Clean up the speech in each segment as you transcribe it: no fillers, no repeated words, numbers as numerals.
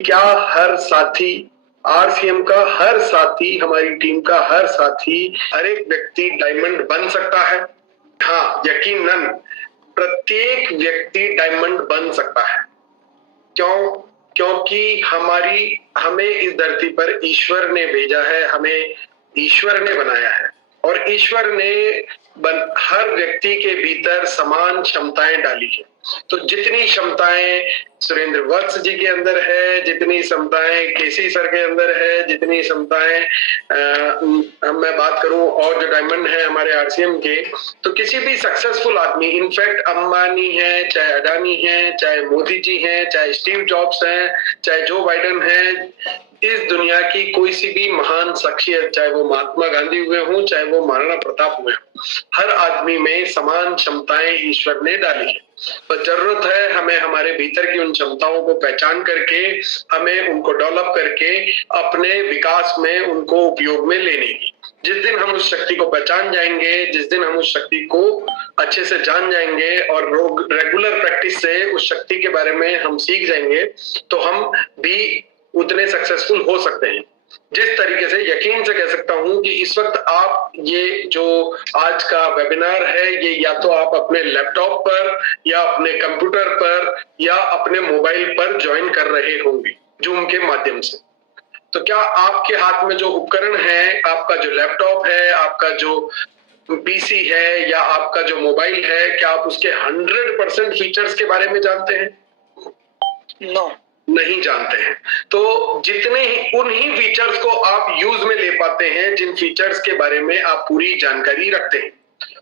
क्या हर साथी, आरसीएम का हर साथी, हमारी टीम का हर साथी, हर एक व्यक्ति डायमंड बन सकता है? हाँ, यकीनन प्रत्येक व्यक्ति डायमंड बन सकता है। क्यों? क्योंकि हमें इस धरती पर ईश्वर ने भेजा है, हमें ईश्वर ने बनाया है और ईश्वर ने हर व्यक्ति के भीतर समान क्षमताएं डाली है। तो जितनी क्षमताएं सुरेंद्र वत्स जी के अंदर है, जितनी क्षमताएं केसी सर के अंदर है, जितनी क्षमताएं मैं बात करूं और जो डायमंड है हमारे आरसीएम के, तो किसी भी सक्सेसफुल आदमी, इनफैक्ट अंबानी है, चाहे अडानी है, चाहे मोदी जी हैं, चाहे स्टीव जॉब्स हैं, चाहे जो बाइडेन है, इस दुनिया की कोई सी भी महान शख्सियत, चाहे वो महात्मा गांधी हुए हों, चाहे वो महाराणा प्रताप हुए हों, हर आदमी में समान क्षमताएं ईश्वर ने डाली है। पर जरूरत है हमें हमारे भीतर की उन क्षमताओं को पहचान करके, हमें उनको डेवलप करके अपने विकास में उनको उपयोग में लेने की। जिस दिन हम उस शक्ति को पहचान जाएंगे, जिस दिन हम उस शक्ति को अच्छे से जान जाएंगे और रेगुलर प्रैक्टिस से उस शक्ति के बारे में हम सीख जाएंगे, तो हम भी उतने सक्सेसफुल हो सकते हैं। जिस तरीके से यकीन से कह सकता हूं कि इस वक्त आप ये जो आज का वेबिनार है, ये या तो आप अपने लैपटॉप पर या अपने कंप्यूटर पर या अपने मोबाइल पर ज्वाइन कर रहे होंगे जूम के माध्यम से। तो क्या आपके हाथ में जो उपकरण है, आपका जो लैपटॉप है, आपका जो पीसी है या आपका जो मोबाइल है, क्या आप उसके 100% फीचर्स के बारे में जानते हैं? नो, नहीं जानते हैं। तो जितने ही उन्हीं फीचर्स को आप यूज में ले पाते हैं जिन फीचर्स के बारे में आप पूरी जानकारी रखते हैं।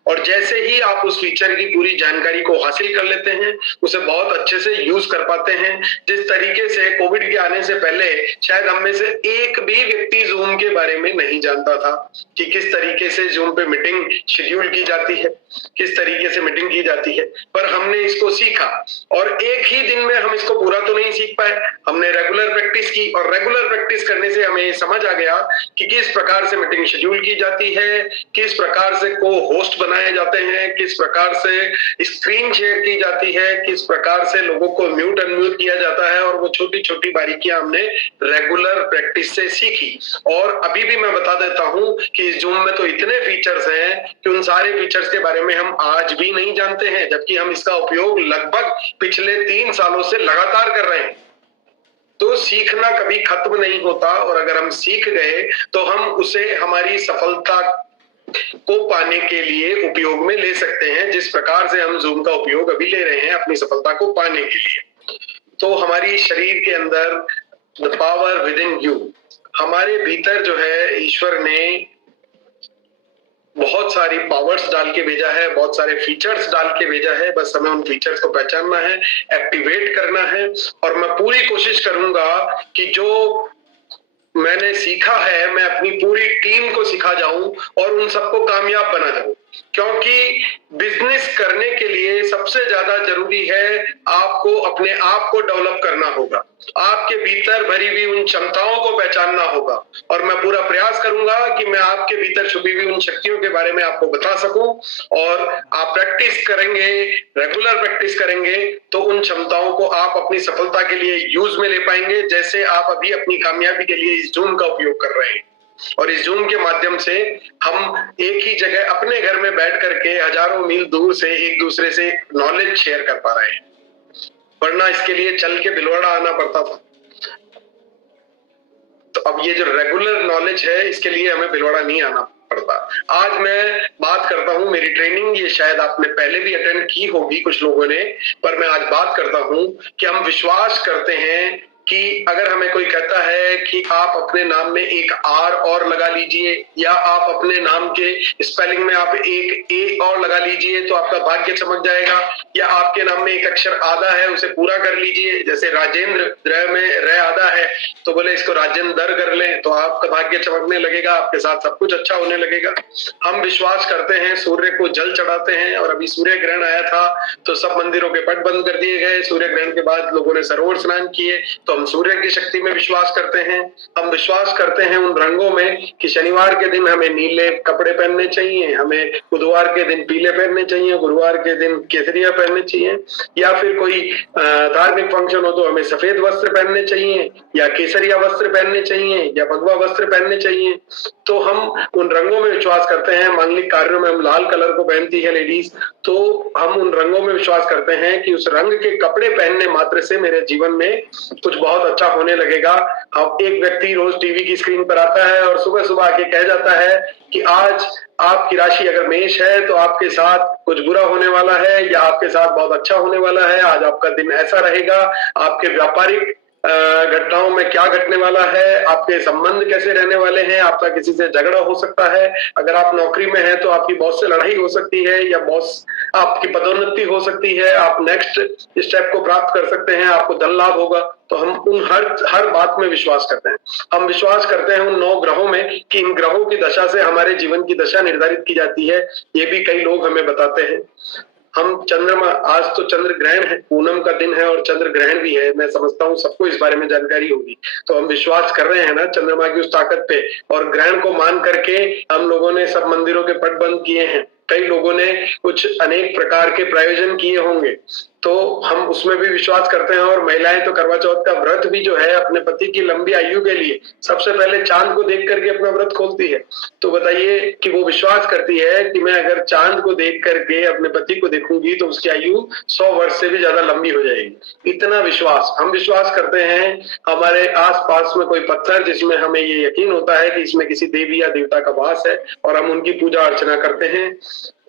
और जैसे ही आप उस फीचर की पूरी जानकारी को हासिल कर लेते हैं, उसे बहुत अच्छे से यूज कर पाते हैं। जिस तरीके से कोविड के आने से पहले शायद हम में से एक भी व्यक्ति जूम के बारे में नहीं जानता था कि किस तरीके से जूम पे मीटिंग शेड्यूल की जाती है, किस तरीके से मीटिंग की जाती है, पर हमने इसको सीखा और एक ही दिन में हम इसको पूरा तो नहीं सीख पाए। हमने रेगुलर प्रैक्टिस की और रेगुलर प्रैक्टिस करने से हमें समझ आ गया कि किस प्रकार से मीटिंग शेड्यूल की जाती है, किस प्रकार से को होस्ट बनाए जाते हैं, किस प्रकार से स्क्रीन शेयर की जाती है, किस प्रकार से लोगों को म्यूट अनम्यूट किया जाता है, और वो छोटी छोटी बारीकियां हमने रेगुलर प्रैक्टिस से सीखी। और अभी भी मैं बता देता हूं कि इस जूम में तो इतने फीचर्स हैं कि उन सारे फीचर्स के बारे में हम आज भी नहीं जानते हैं, जबकि हम इसका उपयोग लगभग पिछले 3 सालों से लगातार कर रहे हैं। तो सीखना कभी खत्म नहीं होता और अगर हम सीख गए तो हम उसे हमारी सफलता को पाने के लिए उपयोग में ले सकते हैं, जिस प्रकार से हम जूम का उपयोग अभी ले रहे हैं अपनी सफलता को पाने के लिए। तो हमारी शरीर के अंदर the power with in you, हमारे भीतर जो है ईश्वर ने बहुत सारी पावर्स डाल के भेजा है, बहुत सारे फीचर्स डाल के भेजा है। बस हमें उन फीचर्स को पहचानना है, एक्टिवेट करना है। और मैं पूरी कोशिश करूंगा कि जो मैंने सीखा है मैं अपनी पूरी टीम को सिखा जाऊं और उन सबको कामयाब बना जाऊं, क्योंकि बिजनेस करने के लिए सबसे ज्यादा जरूरी है आपको अपने आप को डेवलप करना होगा, आपके भीतर भरी हुई उन क्षमताओं को पहचानना होगा। और मैं पूरा प्रयास करूंगा कि मैं आपके भीतर छुपी हुई उन शक्तियों के बारे में आपको बता सकूं, और आप प्रैक्टिस करेंगे, रेगुलर प्रैक्टिस करेंगे तो उन क्षमताओं को आप अपनी सफलता के लिए यूज में ले पाएंगे, जैसे आप अभी अपनी कामयाबी के लिए इस जूम का उपयोग कर रहे हैं। और इस जूम के माध्यम से हम एक ही जगह अपने घर में बैठ करके हजारों मील दूर से एक दूसरे से नॉलेज शेयर कर पा रहे हैं, वरना इसके लिए चल के भिलवाड़ा आना पड़ता था। तो अब ये जो रेगुलर नॉलेज है इसके लिए हमें भिलवाड़ा नहीं आना पड़ता। आज मैं बात करता हूं, मेरी ट्रेनिंग ये शायद आपने पहले भी अटेंड की होगी कुछ लोगों ने, पर मैं आज बात करता हूं कि हम विश्वास करते हैं कि अगर हमें कोई कहता है कि आप अपने नाम में एक आर और लगा लीजिए, या आप अपने नाम के स्पेलिंग में आप एक ए और लगा लीजिए तो आपका भाग्य चमक जाएगा, या आपके नाम में एक अक्षर आधा है उसे पूरा कर लीजिए, जैसे राजेंद्र र में र आधा है तो बोले इसको राजेंद्र कर लें तो आपका भाग्य चमकने लगेगा, आपके साथ सब कुछ अच्छा होने लगेगा। हम विश्वास करते हैं, सूर्य को जल चढ़ाते हैं, और अभी सूर्य ग्रहण आया था तो सब मंदिरों के पट बंद कर दिए गए। सूर्य ग्रहण के बाद लोगों ने सरोवर स्नान किए, तो हम सूर्य की शक्ति में विश्वास करते हैं। हम विश्वास करते हैं उन रंगों में कि शनिवार के दिन हमें नीले कपड़े पहनने चाहिए, हमें बुधवार के दिन पीले पहनने चाहिए, गुरुवार के दिन केसरिया पहनने चाहिए, या फिर कोई धार्मिक फंक्शन हो तो हमें सफेद वस्त्र पहनने चाहिए या केसरिया वस्त्र पहनने चाहिए या भगवा वस्त्र पहनने चाहिए। तो हम उन रंगों में विश्वास करते हैं। मांगलिक कार्यों में हम लाल कलर को पहनती है लेडीज, तो हम उन रंगों में विश्वास करते हैं कि उस रंग के कपड़े पहनने मात्र से मेरे जीवन में कुछ बहुत अच्छा होने लगेगा। अब एक व्यक्ति रोज टीवी की स्क्रीन पर आता है और सुबह सुबह आके कह जाता है कि आज आपकी राशि अगर मेष है तो आपके साथ कुछ बुरा होने वाला है या आपके साथ बहुत अच्छा होने वाला है, आज आपका दिन ऐसा रहेगा, आपके व्यापारिक घटनाओं में क्या घटने वाला है, आपके संबंध कैसे रहने वाले हैं, आपका किसी से झगड़ा हो सकता है, अगर आप नौकरी में हैं तो आपकी बॉस से लड़ाई हो सकती है या बॉस आपकी पदोन्नति हो सकती है, आप नेक्स्ट स्टेप को प्राप्त कर सकते हैं, आपको धन लाभ होगा। तो हम उन हर बात में विश्वास करते हैं। हम विश्वास करते हैं उन 9 ग्रहों में कि इन ग्रहों की दशा से हमारे जीवन की दशा निर्धारित की जाती है। ये भी कई लोग हमें बताते हैं। हम चंद्रमा, आज तो चंद्र ग्रहण है, पूनम का दिन है और चंद्र ग्रहण भी है। मैं समझता हूँ सबको इस बारे में जानकारी होगी। तो हम विश्वास कर रहे हैं ना चंद्रमा की उस ताकत पे, और ग्रहण को मान करके हम लोगों ने सब मंदिरों के पट बंद किए हैं। कई लोगों ने कुछ अनेक प्रकार के प्रायोजन किए होंगे, तो हम उसमें भी विश्वास करते हैं। और महिलाएं तो करवा चौथ का व्रत भी जो है अपने पति की लंबी आयु के लिए सबसे पहले चांद को देख करके अपना व्रत खोलती है। तो बताइए कि वो विश्वास करती है कि मैं अगर चांद को देख करके अपने पति को देखूंगी तो उसकी आयु 100 वर्ष से भी ज्यादा लंबी हो जाएगी। इतना विश्वास हम विश्वास करते हैं। हमारे आसपास में कोई पत्थर जिसमें हमें ये यकीन होता है कि इसमें किसी देवी या देवता का वास है और हम उनकी पूजा अर्चना करते हैं।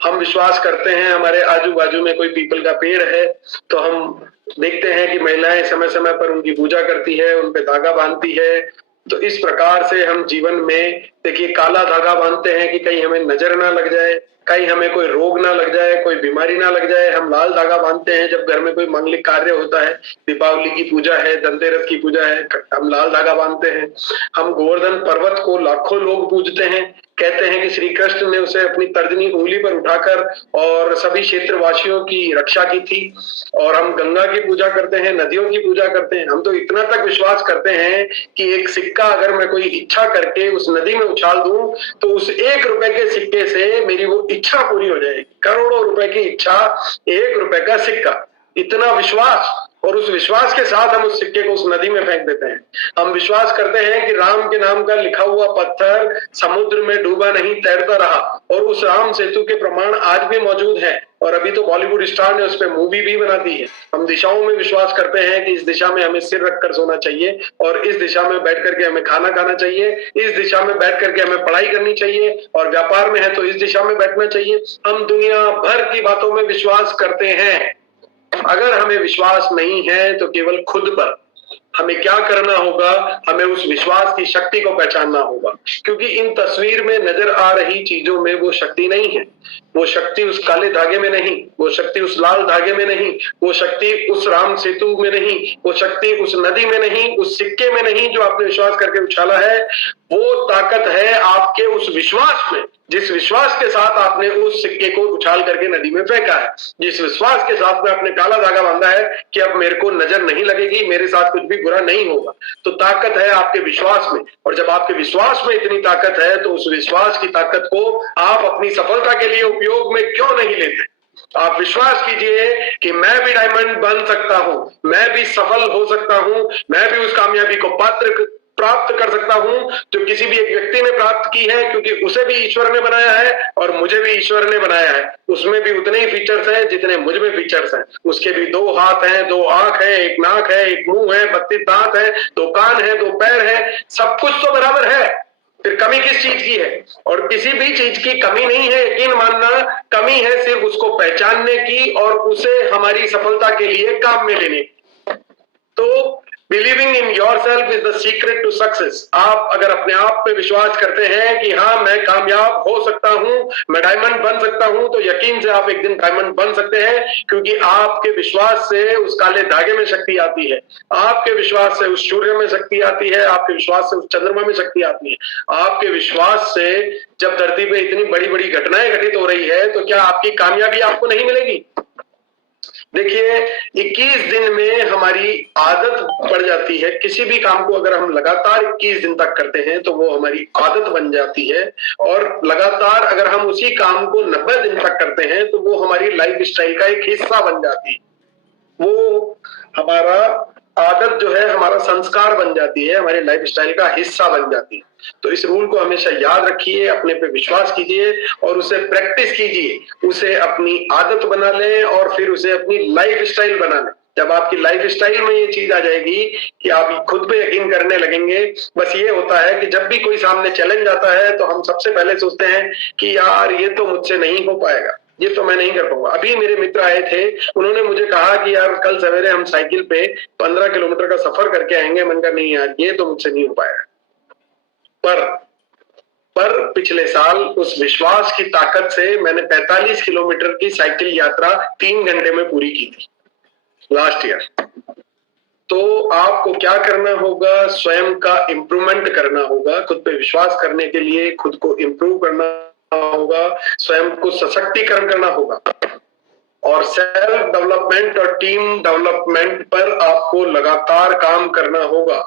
हम विश्वास करते हैं हमारे आजू बाजू में कोई पीपल का पेड़ है तो हम देखते हैं कि महिलाएं समय समय पर उनकी पूजा करती है, उन पे धागा बांधती है। तो इस प्रकार से हम जीवन में देखिए काला धागा बांधते हैं कि कहीं हमें नजर ना लग जाए, कहीं हमें कोई रोग ना लग जाए, कोई बीमारी ना लग जाए। हम लाल धागा बांधते हैं जब घर में कोई मांगलिक कार्य होता है, दीपावली की पूजा है, धनतेरस की पूजा है, हम लाल धागा बांधते हैं। हम गोवर्धन पर्वत को लाखों लोग पूजते हैं। कहते हैं कि श्री कृष्ण ने उसे अपनी तर्जनी उंगली पर उठाकर और सभी क्षेत्रवासियों की रक्षा की थी। और हम गंगा की पूजा करते हैं, नदियों की पूजा करते हैं। हम तो इतना तक विश्वास करते हैं कि एक सिक्का अगर मैं कोई इच्छा करके उस नदी में उछाल दूं तो उस 1 रुपए के सिक्के से मेरी वो इच्छा पूरी हो जाएगी। करोड़ों रुपए की इच्छा, 1 रुपए का सिक्का, इतना विश्वास। और उस विश्वास के साथ हम उस सिक्के को उस नदी में फेंक देते हैं। हम विश्वास करते हैं कि राम के नाम का लिखा हुआ पत्थर समुद्र में डूबा नहीं, तैरता रहा, और उस राम सेतु के प्रमाण आज भी मौजूद हैं। और अभी तो बॉलीवुड स्टार ने उस पर मूवी भी बना दी है। हम दिशाओं में विश्वास करते हैं कि इस दिशा में हमें सिर रखकर सोना चाहिए और इस दिशा में बैठ करके हमें खाना खाना चाहिए, इस दिशा में बैठ करके हमें पढ़ाई करनी चाहिए, और व्यापार में है तो इस दिशा में बैठना चाहिए। हम दुनिया भर की बातों में विश्वास करते हैं। अगर हमें विश्वास नहीं है तो केवल खुद पर हमें क्या करना होगा, हमें उस विश्वास की शक्ति को पहचानना होगा। क्योंकि इन तस्वीर में नजर आ रही चीजों में वो शक्ति नहीं है। वो शक्ति उस काले धागे में नहीं, वो शक्ति उस लाल धागे में नहीं, वो शक्ति उस राम सेतु में नहीं, वो शक्ति उस नदी में नहीं, उस सिक्के में नहीं जो आपने विश्वास करके उछाला है। वो ताकत है आपके उस विश्वास में, जिस विश्वास के साथ आपने उस सिक्के को उछाल करके नदी में फेंका है, जिस विश्वास के साथ में आपने काला धागा बांधा है कि अब मेरे को नजर नहीं लगेगी, मेरे साथ कुछ भी बुरा नहीं होगा। तो ताकत है आपके विश्वास में, और जब आपके विश्वास में इतनी ताकत है तो उस विश्वास की ताकत को आप अपनी सफलता के लिए उपयोग में क्यों नहीं लेते। आप विश्वास कीजिए कि मैं भी डायमंड बन सकता हूं, मैं भी सफल हो सकता हूं, मैं भी उस कामयाबी को प्राप्त कर सकता हूं जो किसी भी एक व्यक्ति ने प्राप्त की है, क्योंकि उसे भी ईश्वर ने बनाया है और मुझे भी ईश्वर ने बनाया है। उसमें भी उतने ही फीचर्स हैं जितने मुझ में फीचर्स हैं। उसके भी 2 हाथ हैं, 2 आंख है, 1 नाक है, 1 मुंह है, 32 दांत है, 2 कान है, 2 पैर है, सब कुछ तो बराबर है। फिर कमी किस चीज की है? और किसी भी चीज की कमी नहीं है, यकीन मानना। कमी है सिर्फ उसको पहचानने की और उसे हमारी सफलता के लिए काम में लेने की। तो believing in yourself is the secret to success. आप अगर अपने आप पे विश्वास करते हैं कि हाँ मैं कामयाब हो सकता हूं, मैं डायमंड बन सकता हूं, तो यकीन से आप एक दिन डायमंड बन सकते हैं। क्योंकि आपके विश्वास से उस काले धागे में शक्ति आती है, आपके विश्वास से उस सूर्य में शक्ति आती है, आपके विश्वास से उस चंद्रमा में शक्ति आती है। आपके विश्वास से जब धरती पे इतनी बड़ी बड़ी घटनाएं घटित हो रही है तो क्या आपकी कामयाबी आपको नहीं मिलेगी? देखिए 21 दिन में हमारी आदत पड़ जाती है। किसी भी काम को अगर हम लगातार 21 दिन तक करते हैं तो वो हमारी आदत बन जाती है, और लगातार अगर हम उसी काम को 90 दिन तक करते हैं तो वो हमारी लाइफ स्टाइल का एक हिस्सा बन जाती है। वो हमारा आदत जो है हमारा संस्कार बन जाती है, हमारे लाइफ स्टाइल का हिस्सा बन जाती है। तो इस रूल को हमेशा याद रखिए, अपने पे विश्वास कीजिए और उसे प्रैक्टिस कीजिए, उसे अपनी आदत बना लें और फिर उसे अपनी लाइफ स्टाइल बना लें। जब आपकी लाइफ स्टाइल में ये चीज आ जाएगी कि आप खुद पे यकीन करने लगेंगे। बस ये होता है कि जब भी कोई सामने चैलेंज आता है तो हम सबसे पहले सोचते हैं कि यार ये तो मुझसे नहीं हो पाएगा, ये तो मैं नहीं कर पाऊंगा। अभी मेरे मित्र आए थे, उन्होंने मुझे कहा कि यार कल सवेरे हम साइकिल पे 15 किलोमीटर का सफर करके आएंगे। मैंने कहा नहीं यार ये तो मुझसे नहीं हो पाएगा। पर पिछले साल उस विश्वास की ताकत से मैंने 45 किलोमीटर की साइकिल यात्रा 3 घंटे में पूरी की थी लास्ट ईयर। तो आपको क्या करना होगा, स्वयं का इम्प्रूवमेंट करना होगा, खुद पे विश्वास करने के लिए खुद को इम्प्रूव करना होगा, स्वयं को सशक्तिकरण करना होगा, और सेल्फ डेवलपमेंट और टीम डेवलपमेंट पर आपको लगातार काम करना होगा।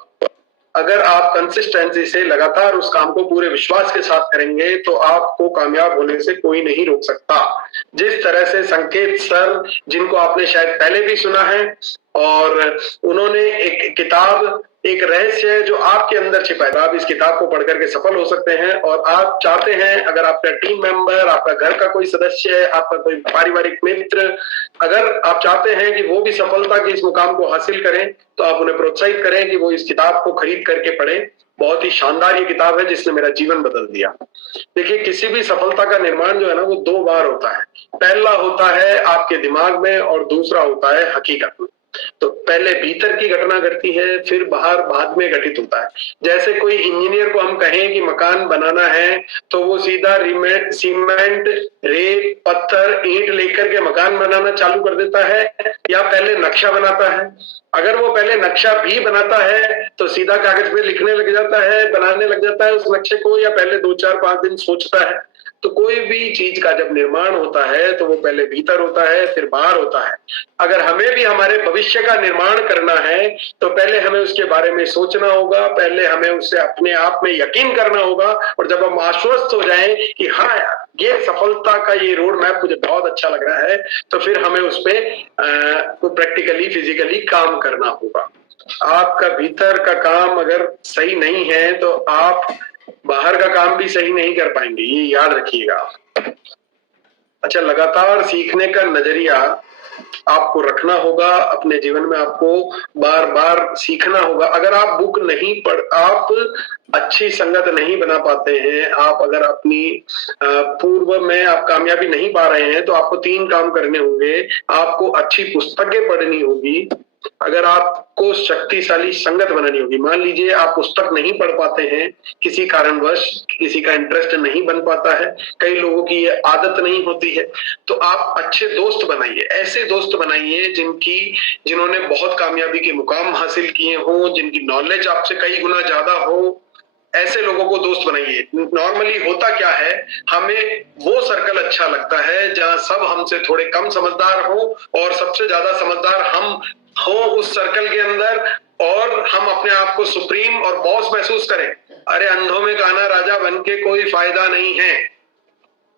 अगर आप कंसिस्टेंसी से लगातार उस काम को पूरे विश्वास के साथ करेंगे तो आपको कामयाब होने से कोई नहीं रोक सकता। जिस तरह से संकेत सर, जिनको आपने शायद पहले भी सुना है, और उन्होंने एक किताब, एक रहस्य है जो आपके अंदर छिपा है, आप इस किताब को पढ़ करके सफल हो सकते हैं। और आप चाहते हैं, अगर आपका टीम मेंबर, आपका घर का कोई सदस्य, आपका कोई पारिवारिक मित्र, अगर आप चाहते हैं कि वो भी सफलता के इस मुकाम को हासिल करें, तो आप उन्हें प्रोत्साहित करें कि वो इस किताब को खरीद करके पढ़ें। बहुत ही शानदार ये किताब है जिसने मेरा जीवन बदल दिया। देखिए किसी भी सफलता का निर्माण जो है ना वो 2 बार होता है। पहला होता है आपके दिमाग में और दूसरा होता है हकीकत में। तो पहले भीतर की घटना घटती है, फिर बाहर बाद में घटित होता है। जैसे कोई इंजीनियर को हम कहें कि मकान बनाना है तो वो सीधा सीमेंट, रेत, पत्थर, ईंट लेकर के मकान बनाना चालू कर देता है, या पहले नक्शा बनाता है। अगर वो पहले नक्शा भी बनाता है तो सीधा कागज पे लिखने लग जाता है, बनाने लग जाता है उस नक्शे को, या पहले 2, 4, 5 दिन सोचता है। तो कोई भी चीज का जब निर्माण होता है तो वो पहले भीतर होता है फिर बाहर होता है। अगर हमें भी हमारे भविष्य का निर्माण करना है तो पहले हमें उसके बारे में सोचना होगा, पहले हमें उससे अपने आप में यकीन करना होगा, और जब हम आश्वस्त हो जाएं कि हाँ यार ये सफलता का ये रोड मैप मुझे बहुत अच्छा लग रहा है, तो फिर हमें उस पर प्रैक्टिकली फिजिकली काम करना होगा। आपका भीतर का काम अगर सही नहीं है तो आप बाहर का काम भी सही नहीं कर पाएंगे, ये याद रखिएगा। अच्छा, लगातार सीखने का नजरिया आपको रखना होगा अपने जीवन में, आपको बार बार सीखना होगा। अगर आप बुक नहीं पढ़, आप अच्छी संगत नहीं बना पाते हैं, आप अगर अपनी पूर्व में आप कामयाबी नहीं पा रहे हैं तो आपको 3 काम करने होंगे। आपको अच्छी पुस्तकें पढ़नी होगी, अगर आपको शक्तिशाली संगत बनानी होगी। मान लीजिए आप पुस्तक नहीं पढ़ पाते हैं, किसी कारणवश किसी का इंटरेस्ट नहीं बन पाता है, कई लोगों की ये आदत नहीं होती है, तो आप अच्छे दोस्त बनाइए, ऐसे दोस्त बनाइए जिन्होंने बहुत कामयाबी के मुकाम हासिल किए हों, जिनकी नॉलेज आपसे कई गुना ज्यादा हो। ऐसे लोगों को दोस्त बनाइए। नॉर्मली होता क्या है, हमें वो सर्कल अच्छा लगता है जहां सब हमसे थोड़े कम समझदार हो और सबसे ज्यादा समझदार हम हो उस सर्कल के अंदर, और हम अपने आप को सुप्रीम और बॉस महसूस करें। अरे अंधों में काना राजा बन के कोई फायदा नहीं है।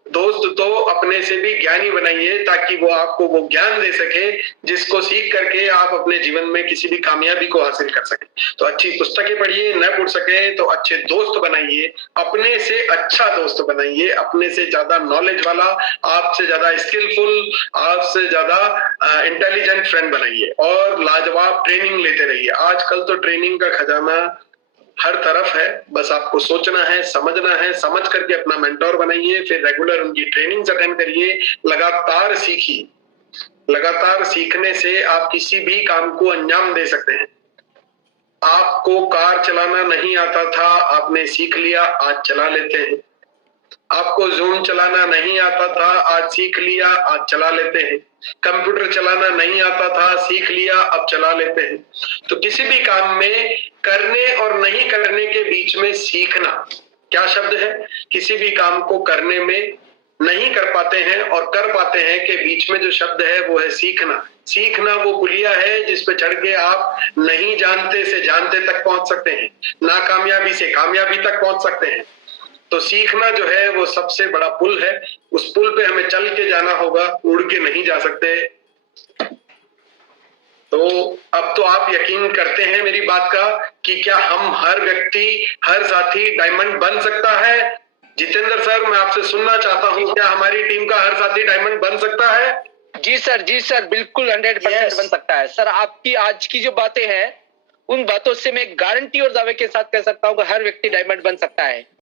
दोस्त तो अपने से भी ज्ञानी बनाइए ताकि वो आपको वो ज्ञान दे सके जिसको सीख करके आप अपने जीवन में किसी भी कामयाबी को हासिल कर सके। तो अच्छी पुस्तकें पढ़िए, न पढ़ सके तो अच्छे दोस्त बनाइए, अपने से अच्छा दोस्त बनाइए, अपने से ज्यादा नॉलेज वाला, आपसे ज्यादा स्किलफुल, आपसे ज्यादा इंटेलिजेंट फ्रेंड बनाइए, और लाजवाब ट्रेनिंग लेते रहिए। आजकल तो ट्रेनिंग का खजाना हर तरफ है, बस आपको सोचना है, समझना है, समझ करके अपना मेंटोर बनाइए, फिर रेगुलर उनकी ट्रेनिंग्स अटेंड करिए, लगातार सीखिए। लगातार सीखने से आप किसी भी काम को अंजाम दे सकते हैं। आपको कार चलाना नहीं आता था, आपने सीख लिया, आज चला लेते हैं। आपको जूम चलाना नहीं आता था, आज सीख लिया, आज चला लेते हैं। कंप्यूटर चलाना नहीं आता था, सीख लिया, अब चला लेते हैं। तो किसी भी काम में करने और नहीं करने के बीच में सीखना क्या शब्द है? किसी भी काम को करने में नहीं कर पाते हैं और कर पाते हैं के बीच में जो शब्द है वो है सीखना। सीखना वो पुलिया है जिस पे चढ़ के आप नहीं जानते से जानते तक पहुंच सकते हैं, नाकामयाबी से कामयाबी तक पहुंच सकते हैं। तो सीखना जो है वो सबसे बड़ा पुल है, उस पुल पे हमें चल के जाना होगा, उड़ के नहीं जा सकते। तो अब तो आप यकीन करते हैं मेरी बात का कि क्या हम हर व्यक्ति, हर साथी डायमंड बन सकता है? जितेंद्र सर, मैं आपसे सुनना चाहता हूं, क्या हमारी टीम का हर साथी डायमंड बन सकता है? जी सर, बिल्कुल 100% Yes. बन सकता है सर। आपकी आज की जो बातें हैं उन बातों से मैं गारंटी और दावे के साथ कह सकता हूँ कि हर व्यक्ति डायमंड बन सकता है।